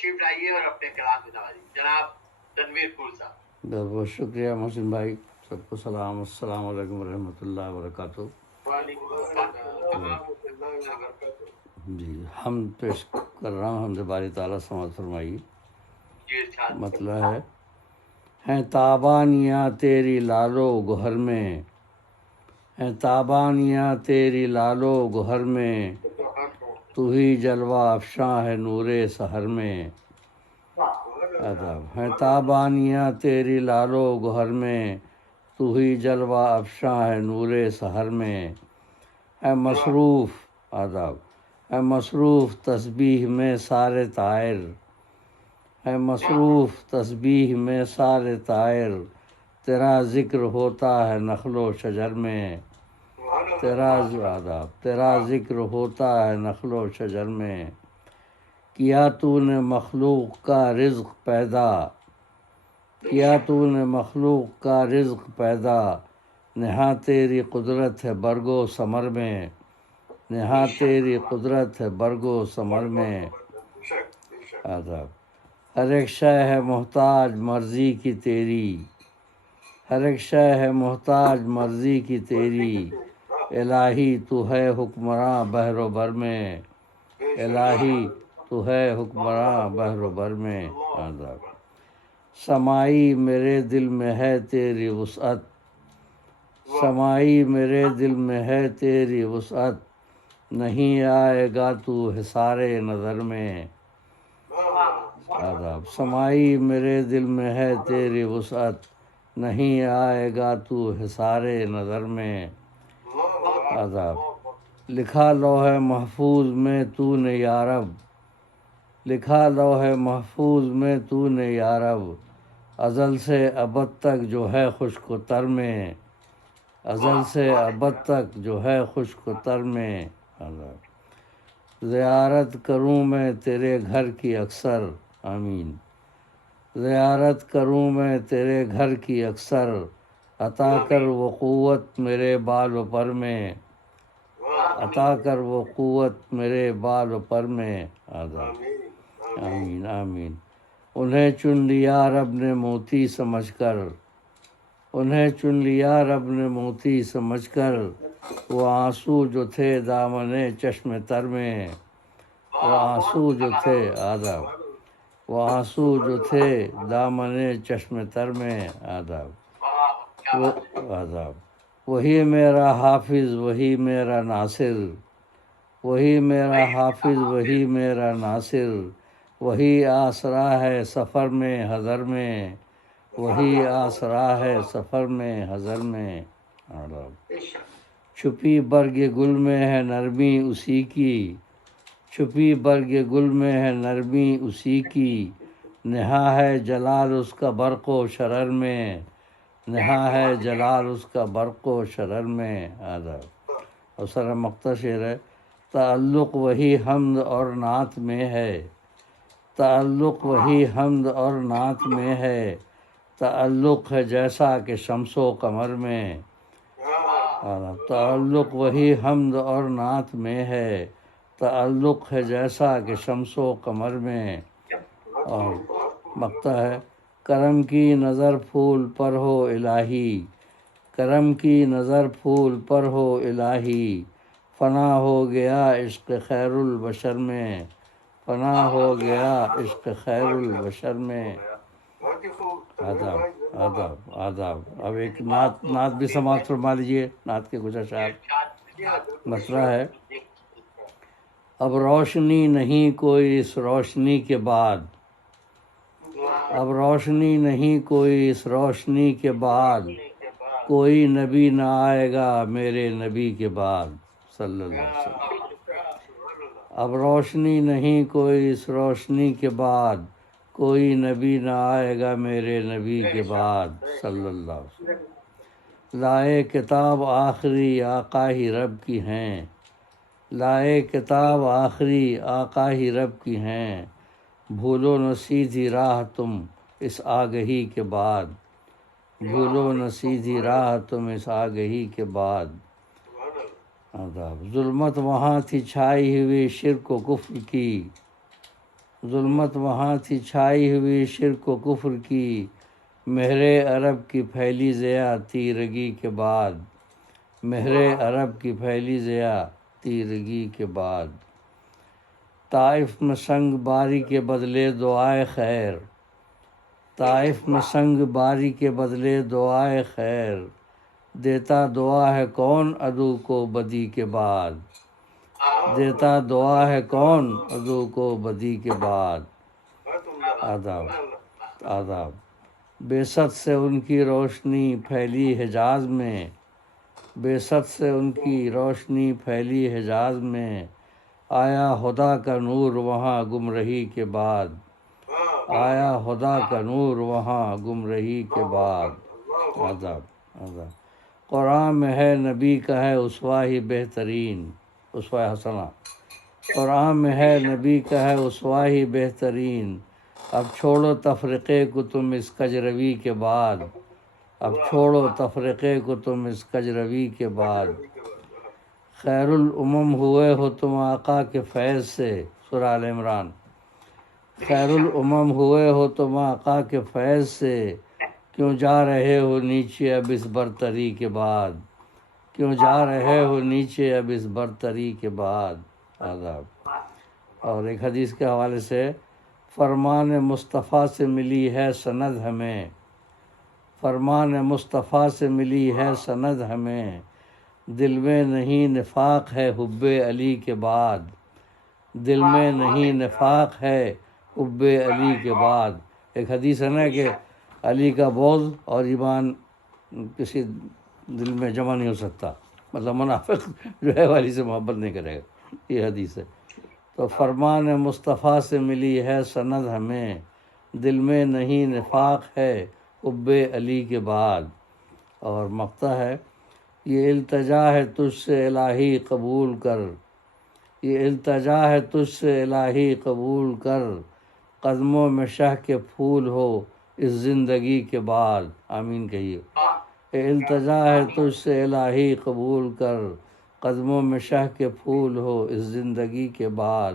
تشریف لائیے اور اپنے کلام میں نوازیے. جناب تنویر پور صاحب. بہت بہت شکریہ محسن بھائی. سب کو سلام. السلام علیکم ورحمۃ اللہ وبرکاتہ. وعلیکم السلام. جی حمد پیش کر رہا ہوں. حمد باری تعالیٰ سماعت فرمائی. جی ارشاد. مطلب ہیں تابانیاں تیری لالو گہر میں، ہیں تابانیاں تیری لالو گہر میں، تو ہی جلوہ افشاں ہے نور سحر میں. ادب ہیں تابانیاں تیری لالو گہر میں، تو ہی جلوہ افشاں ہے نور سحر میں. ہے مصروف آداب ہے مصروف تسبیح میں سارے طائر، ہے مصروف تسبیح میں سارے طائر، تیرا ذکر ہوتا ہے نخل و شجر میں. تیرا ذکر ہوتا ہے نخل و شجر میں. کیا تو نے مخلوق کا رزق پیدا، کیا تو نے مخلوق کا رزق پیدا، نہاں تیری قدرت ہے برگ و ثمر میں. نہاں تیری قدرت ہے برگ و ثمر میں. آداب ہر ایک شے ہے محتاج مرضی کی تیری، ہر ایک شے ہے محتاج مرضی کی تیری. الہی تو ہے حکمراں بحر و بر میں، الہی تو ہے حکمراں بحر و بر میں. آداب سمائی میرے دل میں ہے تیری وسعت، سمائی میرے دل میں ہے تیری وسعت، نہیں آئے گا تو حصار نظر میں. آداب سمائی میرے دل میں ہے تیری وسعت، نہیں آئے گا تو حصار نظر میں. آداب لکھا لوح محفوظ میں تو نے یا رب، لکھا لوح محفوظ میں تو نے یا رب، ازل سے ابد تک جو ہے خشک و تر میں. ازل سے ابد تک جو ہے خشک و تر میں. زیارت کروں میں تیرے گھر کی اکثر، آمین. زیارت کروں میں تیرے گھر کی اکثر، عطا کر وہ قوت میرے بال و پر میں. عطا کر وہ قوت میرے بال و پر میں. آداب آمین آمین. انہیں چن لیا رب نے موتی سمجھ کر، انہیں چن لیا رب نے موتی سمجھ کر، وہ آنسو جو تھے دامن چشم تر میں. وہ آنسو جو تھے آداب وہ آنسو جو تھے دامن چشم تر میں. آداب آداب وہی میرا حافظ وہی میرا ناصر، وہی میرا حافظ وہی میرا ناصر، وہی آسرا ہے سفر میں حضر میں. وہی آسرا ہے سفر میں حضر میں. چھپی برگ گل میں ہے نرمی اسی کی، چھپی برگ گل میں ہے نرمی اسی کی، نہا ہے جلال اس کا برق و شرر میں. نہا ہے جلال اس کا برق و شرر میں. آداب اور سر مقطع شعر ہے. تعلق وہی حمد اور نعت میں ہے، تعلق وہی حمد اور نعت میں ہے، تعلق ہے جیسا کہ شمس و قمر میں. تعلق وہی حمد اور نعت میں ہے، تعلق ہے جیسا کہ شمس و قمر میں. اور مقطع ہے. کرم کی نظر پھول پر ہو الہی، کرم کی نظر پھول پر ہو الہی، فنا ہو گیا عشق خیر البشر میں. فنا ہو گیا عشق خیر البشر میں. آداب آداب آداب. اب ایک نعت بھی سماعت فرما لیجیے. نعت کے کچھ اشعار. مسئلہ ہے. اب روشنی نہیں کوئی اس روشنی کے بعد، اب روشنی نہیں کوئی اس روشنی کے بعد، کوئی نبی نہ آئے گا میرے نبی کے بعد صلی اللہ علیہ وسلم. اب روشنی نہیں کوئی اس روشنی کے بعد، کوئی نبی نہ آئے گا میرے نبی کے بعد صلی اللہ علیہ وسلم. لائے کتاب آخری آقا ہی رب کی ہیں، لائے کتاب آخری آقا ہی رب کی ہیں، بھولو نہ سیدھی راہ تم اس آگہی کے بعد، بھولو نہ سیدھی راہ تم اس آگہی کے بعد. آداب ظلمت وہاں تھی چھائی ہوئی شرک و کفر کی، ظلمت وہاں تھی چھائی ہوئی شرک و کفر کی، مہر عرب کی پھیلی ضیا تیرگی کے بعد، مہر عرب کی پھیلی ضیا تیرگی کے بعد۔ طائف میں سنگ باری کے بدلے دعائے خیر، طائف میں سنگ باری کے بدلے دعائے خیر، دیتا دعا ہے کون عدو کو بدی کے بعد، دیتا دعا ہے کون عدو کو بدی کے بعد۔ آداب آداب۔ بیست سے ان کی روشنی پھیلی حجاز میں، بیست سے ان کی روشنی پھیلی حجاز میں، آیا خدا کا نور وہاں گمرہی کے بعد، آیا خدا کا نور وہاں گمرہی کے بعد۔ آداب آداب۔ قرآن میں ہے نبی کا ہے اسوہ ہی بہترین، اسوہ حسنہ، قرآن میں ہے نبی کا ہے اسوہ ہی بہترین، اب چھوڑو تفرقے کو تم اس کجروی کے بعد، اب چھوڑو تفرقے کو تم اس کجروی کے بعد۔ خیر الامم ہوئے ہو تم آقا کے فیض سے، سورہ آل عمران، خیر الامم ہوئے ہو تم آقا کے فیض سے، کیوں جا رہے ہو نیچے اب اس برتری کے بعد، کیوں جا رہے ہو نیچے اب اس برتری کے بعد۔ آداب۔ اور ایک حدیث کے حوالے سے، فرمان مصطفیٰ سے ملی ہے سند ہمیں، فرمان مصطفیٰ سے ملی ہے سند ہمیں، دل میں نہیں نفاق ہے حب علی کے بعد، دل میں نہیں نفاق ہے حب علی کے بعد۔ ایک حدیث ہے نا کہ علی کا بغض اور ایمان کسی دل میں جمع نہیں ہو سکتا، مطلب منافق جو ہے علی سے محبت نہیں کرے گا، یہ حدیث ہے۔ تو فرمان مصطفیٰ سے ملی ہے سند ہمیں، دل میں نہیں نفاق ہے حب علی کے بعد۔ اور مقطع ہے، یہ التجا ہے تجھ سے الہی قبول کر، یہ التجا ہے تجھ سے الہی قبول کر، قدموں میں شہ کے پھول ہو اس زندگی کے بعد۔ آمین کہیے۔ یہ التجا ہے تجھ سے الہی قبول کر، قدموں میں شہ کے پھول ہو اس زندگی کے بعد،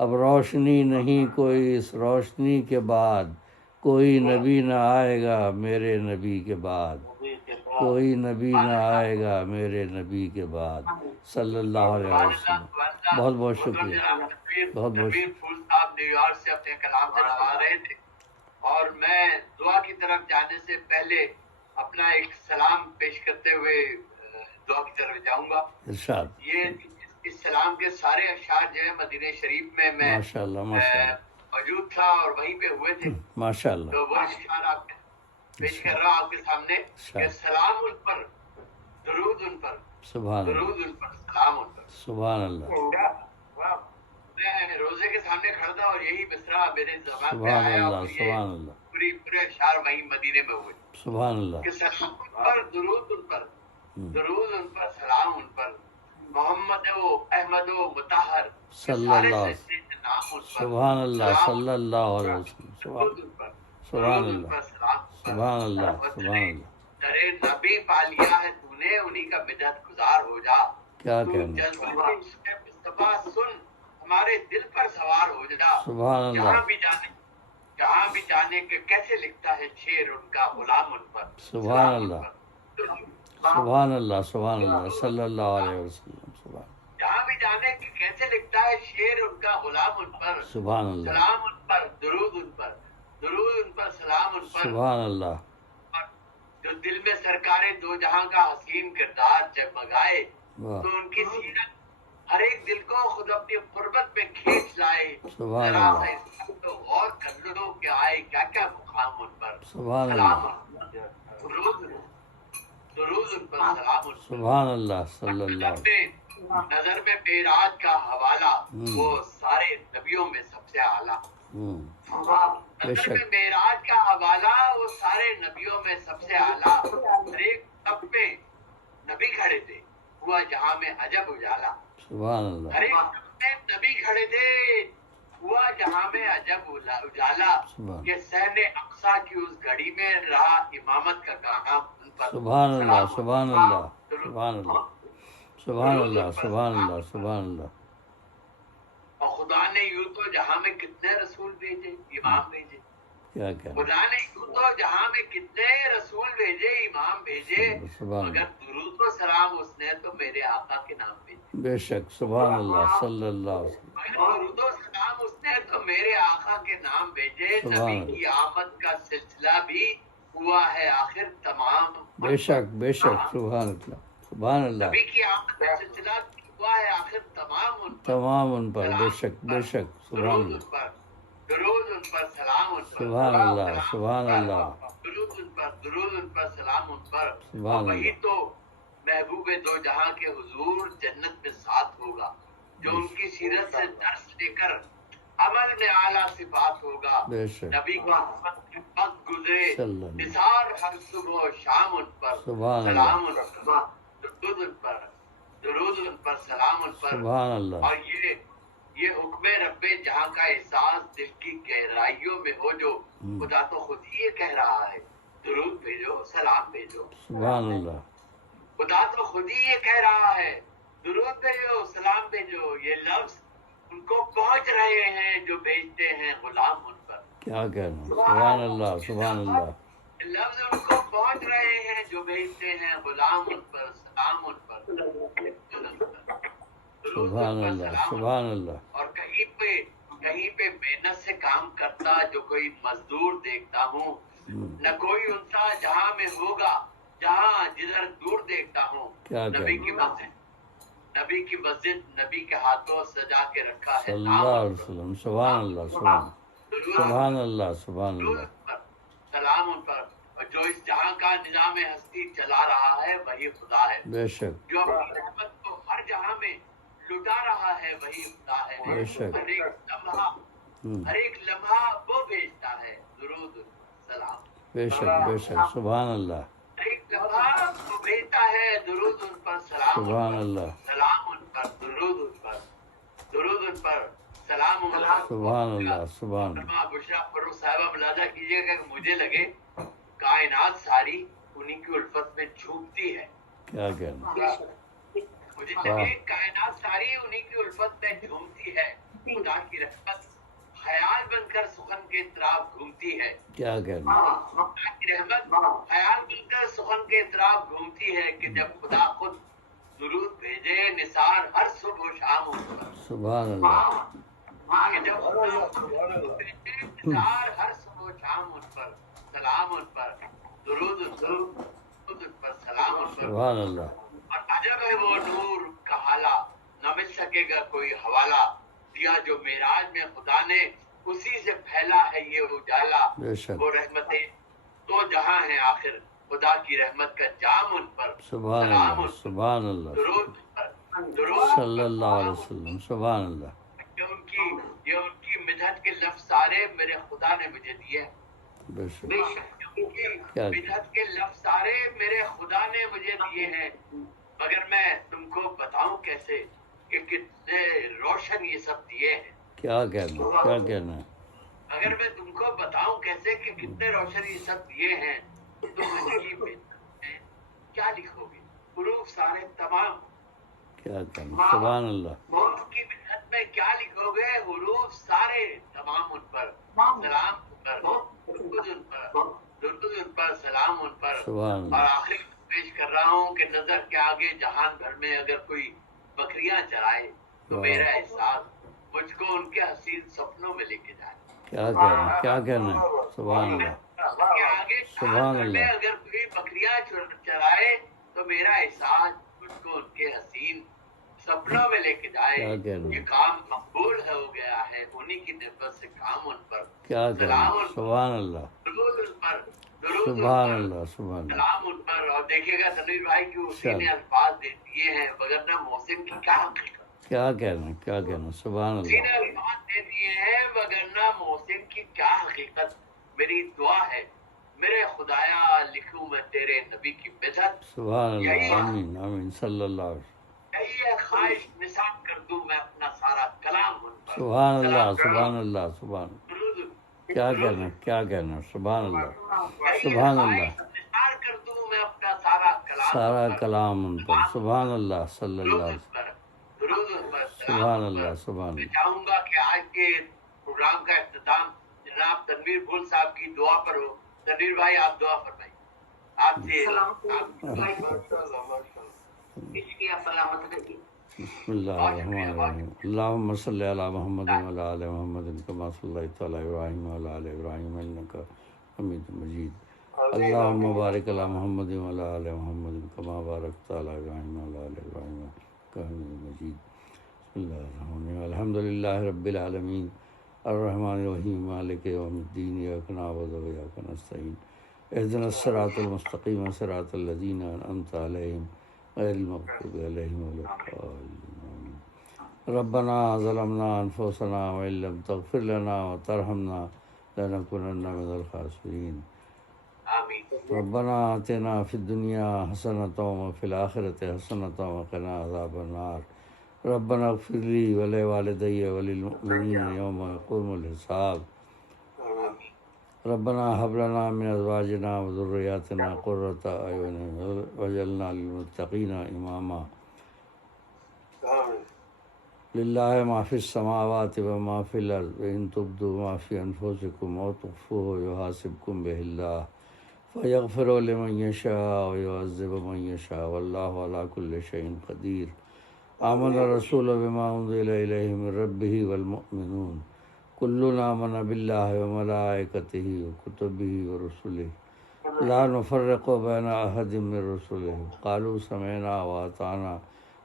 اب روشنی نہیں کوئی اس روشنی کے بعد، کوئی نبی نہ آئے گا میرے نبی کے بعد، کوئی نبی نہ آئے گا میرے نبی کے بعد، صلی اللہ علیہ وسلم۔ بہت بہت شکریہ، بہت بہت نویر پھول صاحب نیو یارک سے اپنے کلام سے نواز رہے تھے، اور میں دعا کی طرف جانے سے پہلے اپنا ایک سلام پیش کرتے ہوئے دعا کی طرف جاؤں گا۔ ارشاد۔ یہ اس سلام کے سارے اشعار جو ہیں مدینہ شریف میں ماشاء اللہ ماشاء اللہ موجود تھا اور وہیں پہ ہوئے تھے، ماشاء اللہ۔ تو وہ اشعار آپ پیش کر رہا ہوں آپ کے سامنے کہ سلام ان پر، درود ان پر، سبحان اللہ، درود ان پر، سلام ان پر۔ سبحان اللہ، میں روزے کے سامنے کھڑا تھا اور یہی مصرع میرے زبان پہ سبحان آیا اللہ، اور یہ سبحان اللہ، پورے اشعار وہیں مدینے میں ہوئے سبحان اللہ۔ کہ سلام ان پر، درود ان پر، درود ان پر، سلام ان پر، محمد و احمد و مطہر صلی اللہ علیہ وسلم، سبحان اللہ، صلی اللہ علیہ وسلم، سبحان اللہ، سبحان اللہ، سبحان اللہ۔ ترے نبی پا لیا ہے تو نے، انہی کا مدد گزار ہو جا، کیا تو کہنا، جذبہ عشق مصطفیٰ سن، ہمارے دل پر سوار ہو جا، سبحان اللہ، جہاں بھی جانے کہ کیسے لکھتا ہے شعر ان کا غلام ان پر، سبحان اللہ، سبحان اللہ، سبحان اللہ، صلی اللہ علیہ وسلم، سبحان جہاں بھی جانے کہ کیسے لکھتا ہے شعر ان کا غلام ان پر، سبحان اللہ، سلام ان پر، درود ان پر، درود ان پر، سلام ان پر، سبحان اللہ، جو دل میں سرکار دو جہاں کا حسین کردار جگمگائے، واہ، تو ان کی سیرت ہر ایک دل کو خود اپنی قربت میں کھینچ لائے، سبحان ذرا اللہ، سا اس کو غور کر لو کہ آئے کیا کیا مقام ان پر، سبحان سلام اللہ، ان پر، درود ان پر، سلام ان پر۔ سبحان اللہ، صلی اللہ علیہ نظر میں معراج کا حوالہ، وہ سارے نبیوں میں سب سے اعلیٰ، وسلم۔ بے نظر شک، میں معراج کا حوالہ، وہ سارے نبیوں میں سب سے اعلیٰ، ہر ایک سب پہ نبی کھڑے تھے، ہوا جہاں میں عجب اجالا، سبحان اللہ، ہر ایک سب میں نبی کھڑے تھے، ہوا جہاں میں عجب اجالا، سبحان، کہ صحن اقصیٰ کی اس گھڑی میں رہا امامت کا کام ان پر، سبحان اللہ، سلام، سبحان اللہ، سبحان اللہ، سبحان اللہ، سبحان اللہ، سبحان اللہ، اور خدا نے یوں تو جہاں میں کتنے رسول بھیجے، امام بھیجے، کیا کہنا، خدا نے یوں تو جہاں میں کتنے رسول بھیجے، امام بھیجے، سبحان مگر اللہ، درود و سلام اس نے تو میرے آقا کے نام بھیجے، بے شک، سبحان اللہ صلی اللہ علیہ وسلم، مگر درود و سلام اس نے تو میرے آقا کے نام بھیجے۔ سبحان نبی اللہ، کی آمد کا سلسلہ بھی ہوا ہے آخر تمام بے شک، بے شک، سبحان اللہ، سبحان اللہ، نبی کی آمد کا سلسلہ ہوا ہے آخر تمام ان پر، تمام ان پر، بے شک، بے شک، سبحان درود ان اللہ، پر، درود ان پر، سلام ان پر، سبحان اللہ، سلام سبحان ان اللہ، پر، درود ان پر، درود ان پر، سلام ان پر۔ اور سبحان وہی اللہ، تو محبوب دو جہاں کے حضور جنت میں ساتھ ہوگا، جو ان کی سیرت سے درس لے کر عمل میں اعلیٰ صفات ہوگا۔ بے شک، نبی کی وقت گزرے صلی اللہ علیہ وسلم، نثار ہر صبح و شام ان پر، سبحان اللہ، سلام ان پر، درود ان پر، درود ان پر، سلام ان پر۔ سبحان اللہ، اور یہ حکم رب جہاں کا احساس دل کی گہرائیوں میں ہو، جو خدا تو خود ہی یہ کہہ رہا ہے، درود بھیجو، سلام بھیجو، سبحان اللہ، خدا تو خود ہی یہ کہہ رہا ہے، درود بھیجو، سلام بھیجو۔ یہ لفظ ان کو پہنچ رہے ہیں جو بھیجتے ہیں غلام ان پر، کیا کہنا، سبحان اللہ، سبحان اللہ، یہ لفظ ان کو پہنچ رہے ہیں جو بھیجتے ہیں غلام ان پر، سلام ان پر، درود ان سبحان پر، اللہ، سلام ان سبحان پر۔ اللہ، اور کہیں پہ محنت سے کام کرتا جو کوئی مزدور دیکھتا ہوں، نہ کوئی انسا جہاں میں ہوگا، جہاں جدھر دور دیکھتا ہوں، کیا نبی کی کہنا، مسجد، نبی کی مسجد، نبی کے ہاتھوں سجا کے رکھا ہے صلی نام اللہ ان علیہ پر، وسلم، سبحان اللہ، سبحان، سبحان اللہ، سبحان درود اللہ، ان پر، سلام ان پر۔ اور جو اس جہاں کا نظام ہستی چلا رہا ہے وہی خدا ہے، بے شک، جو اپنی رحمت کو ہر جہاں میں لٹا رہا ہے وہی خدا ہے۔ بے شک، ہر ایک لمحہ وہ بھیجتا ہے، درود سلام، بے شک، بے شک، سبحان اللہ، ہر ایک لمحہ وہ بھیجتا ہے، درود ان پر، سلام ان سبحان پر، اللہ، سلام ان پر، درود ان پر، درود ان پر، سلام ان پر۔ سبحان اللہ، سبحان اللہ، محترمہ بشریٰ فروز صاحبہ ملاحظہ کیجیے گا کہ مجھے لگے کائنات ساری انہی کی الفت میں جھومتی ہے، کیا کہنا، مجھے لگے کائنات ساری انہی کی الفت میں جھومتی ہے، خدا کی رحمت خیال بن کر سخن کے اطراف گھومتی ہے، کیا کہنا، خدا کی رحمت خیال بن کر سخن کے اطراف گھومتی ہے کہ جب خدا خود درود بھیجے نثار ہر صبح و شام ان پر، سبحان اللہ، کہ جب خدا خود درود بھیجے نثار ہر صبح و شام ان پر، سلام ان پر، درود ان پر، درود ان پر، سلام ان پر۔ سبحان اللہ، اور عجب ہے وہ نور کا حالہ، نہ مل سکے گا کوئی حوالہ، دیا جو معراج میں خدا نے اسی سے پھیلا ہے یہ اجالا، بے شک، وہ رحمتیں تو جہاں ہیں آخر، خدا کی رحمت کا جام ان پر، سبحان سلام اللہ، ان پر، سبحان اللہ، درود ان پر، درود ان صلی پر، اللہ علیہ سلام ان وسلم، سبحان اللہ، پر۔ یہ ان کی مدحت کے لفظ سارے میرے خدا نے مجھے دیے ہیں، بے شک، ان کی کیا بدعت کے لفظ سارے میرے خدا نے مجھے دیے ہیں، مگر میں تم کو بتاؤں کیسے کہ کتنے روشن یہ سب دیے ہیں، کیا کہنا، کیا کہنا، اگر میں تم کو بتاؤں کیسے کہ کتنے روشن یہ سب دیے ہیں، تو تم ان کی بدعت میں کیا لکھو گے؟ حروف سارے تمام، کیا کہنا، سبحان اللہ، ان کی بدعت میں کیا لکھو گے؟ حروف سارے تمام ان پر، سلام ان پر، درود ان پر، درود ان پر، سلام ان پر۔ سبحان اور اللہ، آخری پیش کر رہا ہوں کہ نظر کے آگے جہان بھر میں اگر کوئی بکریاں چرائے تو میرا احساس مجھ کو ان کے حسین سپنوں میں لے کے جائے، کیا کہنا، کیا کہنا، سبحان اللہ، نظر کے آگے جہان سبحان بھر میں اللہ، اگر کوئی بکریاں چرائے تو میرا احساس مجھ کو ان کے حسین سپنوں میں لے کے جائے۔ کیا کہنا، یہ کام مقبول ہو گیا ہے انہی کی نسبت سے، کام ان پر، کیا کہنا، سلام ان پر، سبحان اللہ، درود ان پر، درود ان سبحان پر، اللہ، سبحان اللہ، سلام ان پر۔ اور دیکھیے گا تنویر بھائی کی اسی نے چل، الفاظ دے دیے ہیں، وگرنہ محسن کی کیا حقیقت، کیا کہنا، کیا کہنا، سبحان اسی نے اللہ، الفاظ دے دیے ہیں، وگرنہ محسن کی کیا حقیقت۔ میری دعا ہے میرے خدایا لکھوں میں تیرے نبی کی مدحت، سبحان اللہ، یہی آمین، آمین، صلی اللہ علیہ وسلم، یہی ہے خواہش، نثار کر دوں میں اپنا سارا کلام ان پر، سبحان اللہ، سلام سبحان اللہ، سبحان، درود، کیا درود، کہنا، کیا کہنا، سبحان اللہ، یہی ہے سبحان خواہش، اللہ، نثار کر دوں میں اپنا سارا کلام سارا ان پر، کلام ان پر، سبحان اللہ، صلی اللہ درود علیہ ان وسلم، پر، درود ان پر، سبحان اللہ سبحان میں اللہ. چاہوں گا کہ آج کے پروگرام کا اختتام جناب تنویر بھول صاحب کی دعا پر ہو. تنویر بھائی آپ دعا فرمائیے. آپ سے بسم اللہ الرحمن الرحیم. اللهم صل علی محمد وعلی آل محمد کما صلیت علی ابراہیم وعلی آل ابراہیم انک حمید مجید. اللهم بارک علی محمد وعلی آل محمد کما بارکت علی ابراہیم وعلی آل ابراہیم انک حمید مجید. بسم اللہ الرحمن الرحیم. الحمد للہ رب العالمین الرحمن الرحیم مالک یوم الدین ایاک نعبد و ایاک نستعین اهدنا الصراط المستقیم صراط الذین انعمت علیہم غیر المغضوب علیہم ولا الضالین. ربنا ظلمنا انفسنا وان لم تغفر لنا وترحمنا لنكونن من الخاسرین. ربنا آتنا فی الدنیا حسنة وفی الآخرة حسنة وقنا عذاب النار. ربنا اغفر لي ولوالدي وللمؤمنين يوم يقوم الحساب. ربنا هب لنا من ازواجنا وذرياتنا قرة اعين واجعلنا للمتقين اماما. لله ما في السماوات وما في الارض وان تبدوا ما في انفسكم او تخفوه يحاسبكم به الله فيغفر لمن يشاء ويعذب من يشاء والله على كل شيء قدير. آمن الرسول بما انزل اليه من ربه والمؤمنون كلنا آمن بالله وملائكته وكتبه ورسله لا نفرق بين أحد من رسله قالوا سمعنا وأطعنا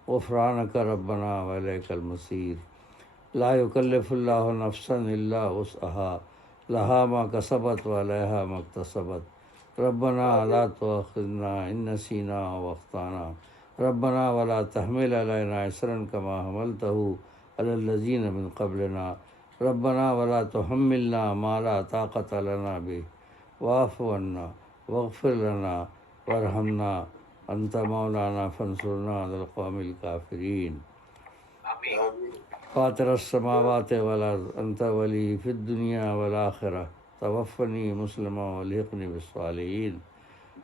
غفرانك ربنا وإليك المصير. لا يكلف الله نفسا إلا وسعها لها ما كسبت وعليها ما اكتسبت. ربنا لا تؤاخذنا إن نسينا وأخطأنا ربنا ولا تحمل علينا إصرا كما حملته على الذين من قبلنا ربنا ولا تحملنا ما لا طاقة لنا به واعف عنا واغفر لنا وارحمنا أنت مولانا فانصرنا على القوم الكافرين. فاطر السماوات والأرض أنت ولي في الدنيا والآخرة توفني مسلما والحقني بالصالحين.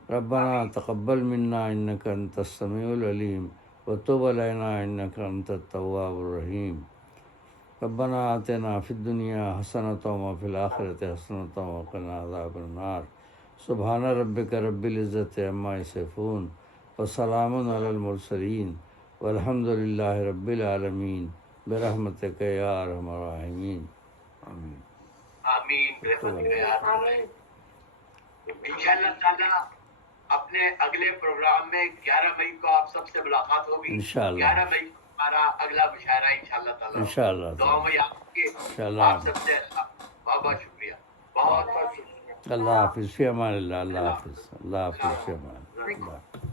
ربنا تقبل منا إنك أنت السميع العليم وتب علينا إنك أنت التواب الرحيم. ربنا آتنا فی الدنیا حسنة وفی الآخرة حسنة وقنا عذاب النار. سبحان ربک رب العزت عما یصفون وسلام علی المرسلین والحمد للہ رب العالمین برحمتک یا ارحم الراحمین. آمین. آمین. انشاءاللہ تعالیٰ اپنے اگلے پروگرام میں 11 مئی کو آپ سب سے ملاقات ہوگی. انشاءاللہ 11 مئی کو ہمارا اگلا مشاعرہ انشاءاللہ تعالیٰ. انشاءاللہ دعا میں آپ کے آپ سب سے بہت بہت شکریہ. بہت بہت شکریہ. اللہ حافظ. فی امان اللہ. اللہ حافظ. اللہ حافظ. فی امان اللہ.